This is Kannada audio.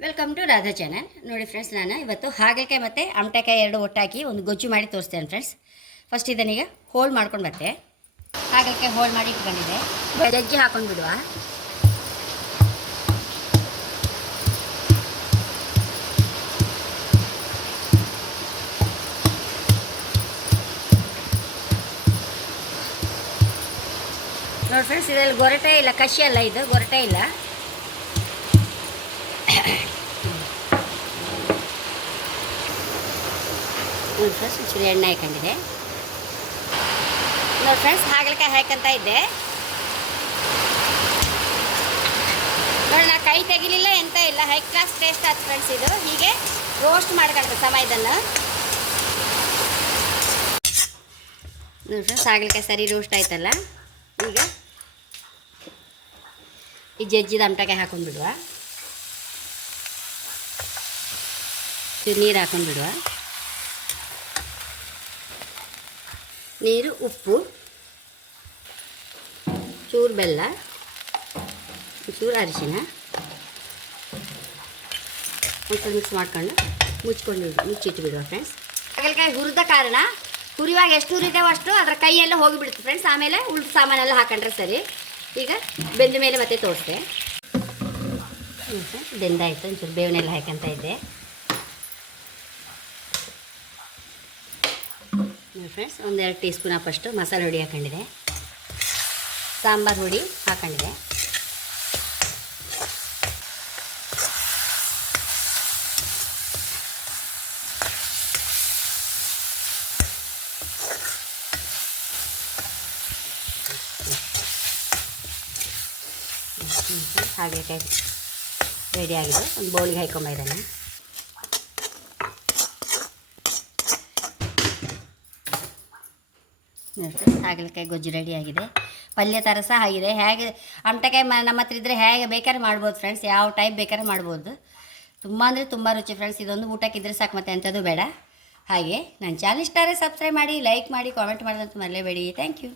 ವೆಲ್ಕಮ್ ಟು ರಾಧಾ ಚಾನಲ್ ನೋಡಿ ಫ್ರೆಂಡ್ಸ್ ನಾನು ಇವತ್ತು ಹಾಗಲಕಾಯಿ ಮತ್ತು ಅಮಟೆಕಾಯಿ ಎರಡು ಒಟ್ಟಾಕಿ ಒಂದು ಗೊಜ್ಜು ಮಾಡಿ ತೋರಿಸ್ತೇನೆ ಫ್ರೆಂಡ್ಸ್ ಫಸ್ಟ್ ಇದನ್ನೀಗ ಹೋಲ್ ಮಾಡ್ಕೊಂಡು ಬರ್ತೆ ಹಾಗಲಕಾಯಿ ಹೋಲ್ ಮಾಡಿ ಇಟ್ಕೊಂಡಿದ್ದೆ ಬೆಳಗ್ಗೆ ಹಾಕೊಂಡು ಬಿಡುವ. ನೋಡಿ ಫ್ರೆಂಡ್ಸ್ ಇದರಲ್ಲಿ ಗೊರಟೆ ಇಲ್ಲ, ಕಷಿ ಅಲ್ಲ ಇದು, ಗೊರಟೆ ಇಲ್ಲ. ನೋಡಿ ಫ್ರೆಂಡ್ಸ್ ಒಂಚೂರು ಎಣ್ಣೆ ಹಾಕೊಂಡಿದೆ ನೋಡಿ ಫ್ರೆಂಡ್ಸ್ ಹಾಗಲಕಾಯಿ ಹಾಕಂತ ಇದ್ದೆ. ನೋಡಿ, ನಾ ಕೈ ತೆಗಿಲಿಲ್ಲ, ಎಂತ ಇಲ್ಲ. ಹೈ ಕ್ಲಾಸ್ ಟೇಸ್ಟ್ ಆಯ್ತು ಫ್ರೆಂಡ್ಸ್ ಇದು. ಹೀಗೆ ರೋಸ್ಟ್ ಮಾಡ್ಕೊಂಡು ಸಮ ಇದನ್ನು ನೋಡಿ ಫ್ರೆಂಡ್ಸ್ ಹಾಗಲಕಾಯಿ ಸರಿ ರೋಸ್ಟ್ ಆಯ್ತಲ್ಲ. ಈಗ ಈ ಜಜ್ಜಿದ ಅಂಟಕಾಯಿ ಹಾಕೊಂಡ್ಬಿಡುವ. ನೀರು ಹಾಕೊಂಡ್ಬಿಡುವ. ನೀರು, ಉಪ್ಪು, ಚೂರು ಬೆಲ್ಲ ಚೂರು ಅರಿಶಿನ ಒಂದ್ಸಲ ಮಿಕ್ಸ್ ಮಾಡ್ಕೊಂಡು ಮುಚ್ಕೊಂಡು ಮುಚ್ಚಿಟ್ಟು ಬಿಡುವ ಫ್ರೆಂಡ್ಸ್ ಹಾಗಲಕಾಯಿ ಹುರಿದ ಕಾರಣ ಹುರಿವಾಗ ಎಷ್ಟು ಹುರಿದೇವೋ ಅಷ್ಟು ಅದರ ಕೈಯೆಲ್ಲ ಹೋಗಿಬಿಡುತ್ತೆ ಫ್ರೆಂಡ್ಸ್ ಆಮೇಲೆ ಉಳಿದ ಸಾಮಾನೆಲ್ಲ ಹಾಕೊಂಡ್ರೆ ಸರಿ. ಈಗ ಬೆಂದ ಮೇಲೆ ಮತ್ತೆ ತೋರಿಸ್ದೆ ಬೆಂದಾಯಿತು, ಒಂಚೂರು ಬೇವನೆಲ್ಲ ಹಾಕಂತ ಇದ್ದೆ. ಫ್ರೆಂಡ್ಸ್ ಒಂದೆರಡು ಟೀ ಸ್ಪೂನ್ ಅಪ್ಪಷ್ಟು ಮಸಾಲೆ ಹುಡಿ ಹಾಕೊಂಡಿದೆ. ಸಾಂಬಾರು ಹುಡಿ ಹಾಕೊಂಡಿದೆ. ಹಾಗೆ ರೆಡಿ ಆಗಿದೆ. ಒಂದು ಬೌಲಿಗೆ ಹಾಕೊಂಬ ಇದನ್ನು. ಹಾಗಲಕಾಯಿ ಗೊಜ್ಜು ರೆಡಿ ಆಗಿದೆ. ಪಲ್ಯ ಥರ ಸಹ ಆಗಿದೆ. ಹೇಗೆ ಅಂಟಕಾಯಿ ಮ ನಮ್ಮ ಹತ್ರ ಇದ್ದರೆ ಹೇಗೆ ಬೇಕಾದ್ರೆ ಮಾಡ್ಬೋದು ಫ್ರೆಂಡ್ಸ್ ಯಾವ ಟೈಪ್ ಬೇಕಾದ್ರೆ ಮಾಡ್ಬೋದು. ತುಂಬ ಅಂದರೆ ತುಂಬ ರುಚಿ ಫ್ರೆಂಡ್ಸ್ ಇದೊಂದು ಊಟಕ್ಕಿದ್ರೆ ಸಾಕು ಮತ್ತೆ ಅಂಥದ್ದು ಬೇಡ. ಹಾಗೆ ನನ್ನ ಚಾನಲ್ ಇಷ್ಟಾರೆ ಸಬ್ಸ್ಕ್ರೈಬ್ ಮಾಡಿ ಲೈಕ್ ಮಾಡಿ ಕಾಮೆಂಟ್ ಮಾಡಿದಂತೂ ಮರಲೇಬೇಡಿ. Thank you